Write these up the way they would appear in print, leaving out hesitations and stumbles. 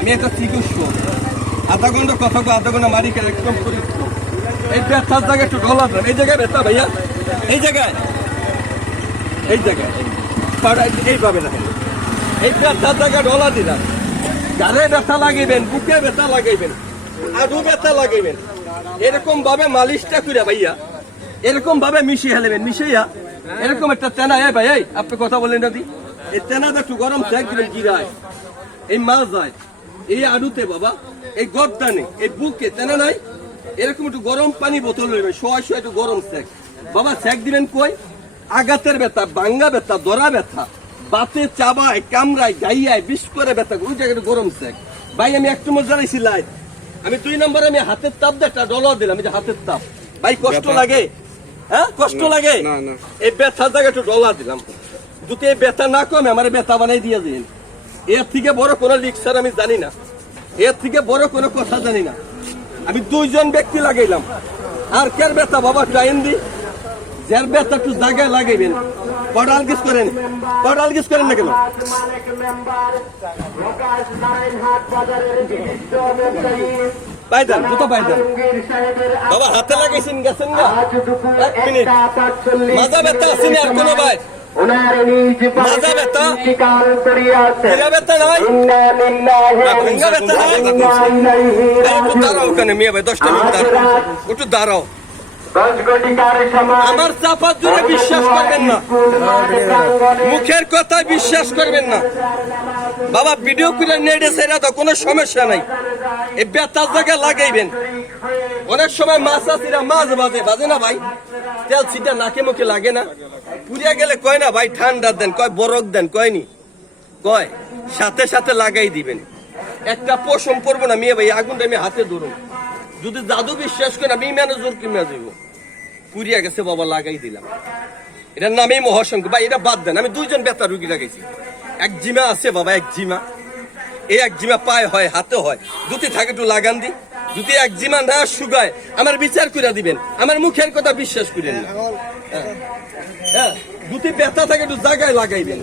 আমি একটা চিকিৎসক, আধা ঘন্টা কথা আধা ঘন্টা মারি একদম করি। এই ব্যথার জায়গায় একটু ঢলা দেন। এই জায়গায় ব্যথা ভাইয়া, এই জায়গায় এইভাবে না, এই ব্যথার জায়গায় ঢলা দিলাম। গালে ব্যথা লাগাইবেন, বুকে ব্যথা লাগাইবেন, আডু ব্যথা লাগাইবেন, এরকম ভাবে মালিশটা করে ভাইয়া, এরকম ভাবে মিশিয়ে হেলেবেন। মিশিয়া এরকম একটা তেনা, ভাই আপনি কথা বলেন না দি, এই তেনাটা একটু গরম সেক দিবেন জিরায়, এই মাছ যায় এই আডুতে বাবা, এই গর্দানে, এই বুকে তেনা নাই, এরকম একটু গরম পানি বোতল লইবেন, শোয়া একটু গরম সেক বাবা সেক দিবেন। কই আঘাতের ব্যথা, বাঙ্গা ব্যথা, দরা ব্যথা, বাতে চাবায়, কামড়ায়, গাইয়ায়, বিষ করে ব্যথা, ওই জায়গাটা গরম সেক। ভাই আমি একটু মজা জানাইছি লাইট, আমি 2 নম্বরে আমি হাতের তাপ দিয়ে একটা ডলার দিলাম, এই যে হাতের তাপ। ভাই কষ্ট লাগে? হ্যাঁ কষ্ট লাগে? এই ব্যথার জায়গায় একটু ডলার দিলাম। যদি এই ব্যথা না কমে আমার ব্যথা বানাই দিয়ে দিন। এর থেকে বড় কোনো লিক্সার আমি জানি না, এর থেকে বড় কোনো কথা জানি না। আমি 2 জন ব্যক্তি লাগাইলাম। আর কার ব্যথা বাবা টাইম দি, যার ব্যথা একটু জায়গায় লাগাইবেন। পড়াল গিস করেন না কেন? পাইদান দুটো পাইদান বাবা, হাতে লাগাইছেন গেছেন না। 1 মিনিট, মাজা ব্যথা আসেনি আর কোনো ভাই? মাজা ব্যথা, ফিরা ব্যথা নাই, ভাঙ্গা ব্যথা নাই? একটু দাঁড়াও ওখানে মেয়ে ভাই, 10টা মিনিট দাঁড়াও, একটু দাঁড়াও। আমার চাপার জন্য বিশ্বাস করবেন না, মুখের কথায় বিশ্বাস করবেন না বাবা। ভিডিও করে নেটে ছেড়ে দাও, কোনো সমস্যা নাই। এই ব্যথার জায়গায় লাগাইবেন। অনেক সময় মাছ আসিরা মাছ বাজে না ভাই, তেল ছিটা নাকে মুখে লাগে না, পুড়িয়া গেলে কয় না ভাই ঠান্ডা দেন, কয় বরফ দেন, কয়নি কয় সাথে সাথে লাগাই দিবেন। একটা পশম পড়বো না মেয়ে ভাই, আগুনটা আমি হাতে ধরুন। যদি জাদু বিশ্বাস করেন আমি ম্যানেজার কিনে দেব, পুড়িয়া গেছে বাবা লাগাই দিলাম। এটার নামেই মহাশঙ্খ ভাই, এটা বাদ দেন। আমি 2 জন ব্যথা রুগী লাগাইছি। একজিমা আছে বাবা, একজিমা, এই একজিমা পায়ে হয়, হাতে হয়, দুটি থাকে একটু লাগান দি। যদি একজিমা না শুকায় আমার বিচার করে দিবেন, আমার মুখের কথা বিশ্বাস করেন না। হ্যাঁ দুটি ব্যথা থাকে একটু জায়গায় লাগাইবেন,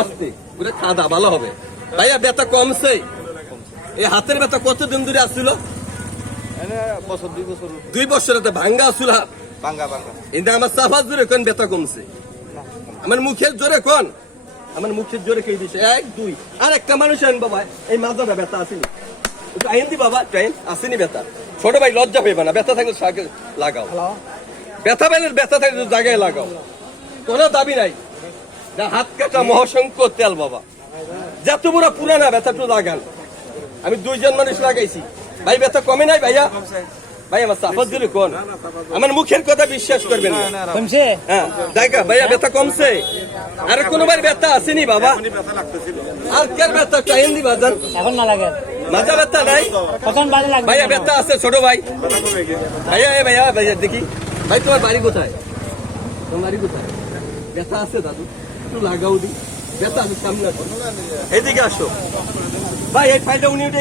আস্তে করে খাদা ভালো হবে। ভাইয়া ব্যথা কমছে? এই হাতের ব্যথা কতদিন ধরে আসছিল? 2 বছর ভাঙ্গা আসছিল হাত, কিন্তু আমার চাপার জোরে কোন ব্যথা কমছে? আমার মুখের জোরে কোন, আমার মুখের জোরে কে দিছে? 1 2 আর একটা মানুষ আইন বাবা, এই মাথাটা ব্যথা আসেনি, একটু আইন দি বাবা, ট্রেন আসেনি ব্যথা। ছোট ভাই লজ্জা পেবে না, ব্যথা থাকলে লাগাও, ব্যথা পেলে ব্যথা থাকলে জায়গায় লাগাও, কোনো দাবি নাই। হাত কাটা মহাশঙ্খ তেল বাবা, যত বড় পুরানা ব্যথা একটু লাগান। আমি 2 জন মানুষ লাগাইছি ভাই, ব্যথা কমে নাই ভাইয়া? ভাই আমার চাপার দিলে কোন, আমার মুখের কথা বিশ্বাস করবেন না। হ্যাঁ দেখা ভাইয়া ব্যথা কমছে? আর কোনোবার ব্যথা আসেনি বাবা? আর কার ব্যথা টাইম দি বাজান, এখন না লাগে মাজা ব্যথা নাই? ভাইয়া ব্যথা আছে ছোট ভাই? ভাইয়া ভাইয়া ভাইয়া দেখি ভাই, তোমার বাড়ি কোথায়? তোমার বাড়ি কোথায়? ব্যথা আছে দাদু, একটু লাগাও দি, ব্যথা আছে সামনে আসো, এদিকে আসো ভাই। এই ফাইলটা উনি উঠে